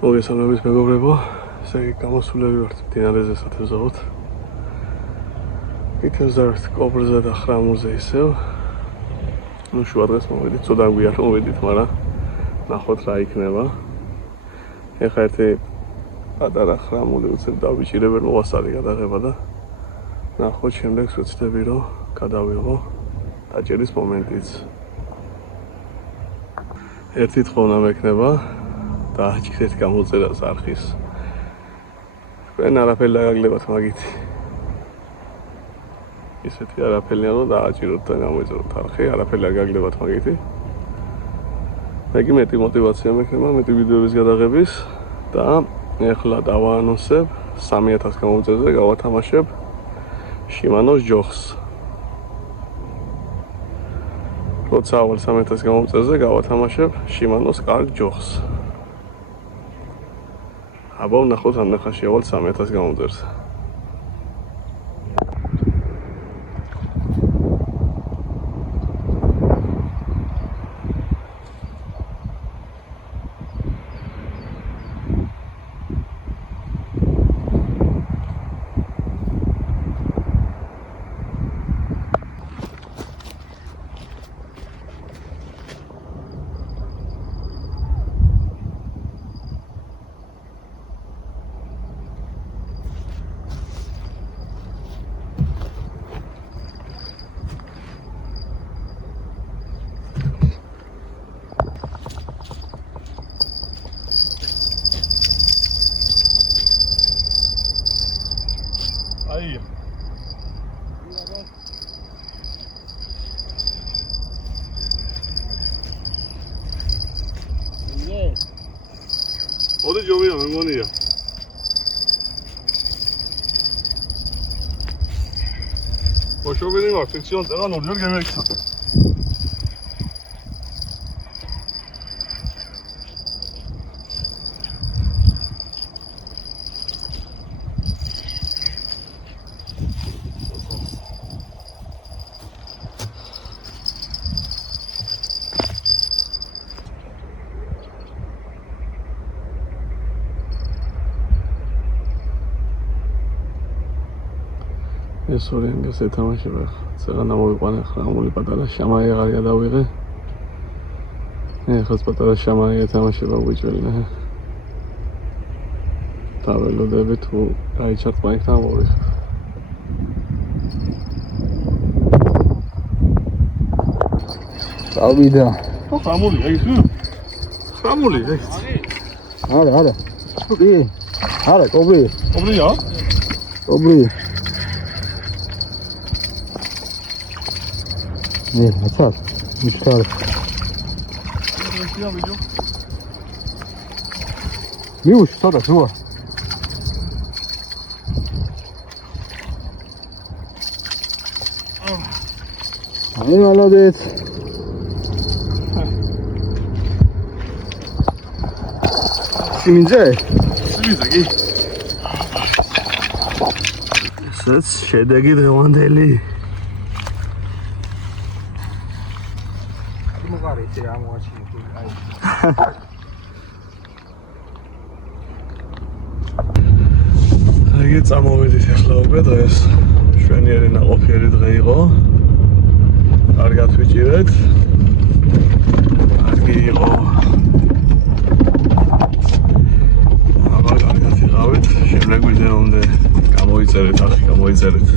მოგესალმებით მეგობრებო, ესე გამოსულები ვართ მდინარეზე სათევზაოდ. ითევზავთ კობრზე და ხრამურზე ისევ. ნუ შუა დღეს მოვედით, წოდა გვია რომ მოვედით, მაგრამ ნახოთ რა იქნება. ეხლა ერთი პატარა ხრამული უცებ დავიჭირებენ მოასწარი გადაღება და ნახოთ შემდეგ ვეცდები რომ გადავიღო დაჭერის მომენტიც. ერთი თხოვნა მექნება და აჭირეთ გამოწერას არხის. თქვენ არაფერი დაგაგლებათ მაგით. ისეთი არაფერია რომ დააჭიროთ და გამოიწეროთ არხი, არაფერი დაგაგლებათ მაგითი. მე კი მეტი мотиваცია მექნება, მეტი ვიდეოების გადაღების და ეხლა დავაანონსებ 3000 გამომწერზე გავათამაშებ შიმანოს ჯოხს. როცა ავალ 3000 გამომწერზე გავათამაშებ შიმანოს კარგ ჯოხს. აბა ვნახოთ ამ ნახაში ავალ 3000 გამომწერზე. Aí. Olha de ouvir, meu monia. Poxa, eu venho lá, secção, ela não deu ninguém aqui. ეს ორი ანგას ეთამაშება ხა. წეგანა მოვიყვანე ხრამული პატარა შამაი აღარ გადავიღე. ეხლა პატარა შამაი ეთამაშება უჭველი. დაველოდები თუ გაიჩარდ მაინკთან მოვიხე. წავიდა. ხრამული, ეს ხრამული, ეს. არა. კი. არა, კობრი. კობრია? კობრი. 네, 맞아. 미쳤다. 미우 싶다, 좋아. 아니, 말라벳. 시민제. 시민제기. 셋, შედეგი დღევანდელი. მოყარე ისე ამოაჩინე აი აიგე წამოვედით ახლა უკვე დღეს შვენიერი ნაყოფიერი დღე იყო კარგად ვიჭირეთ კარგი იყო აბა კარგად იყავით შემდეგ ვიდეომდე გამოიწერეთ არხი გამოიწერეთ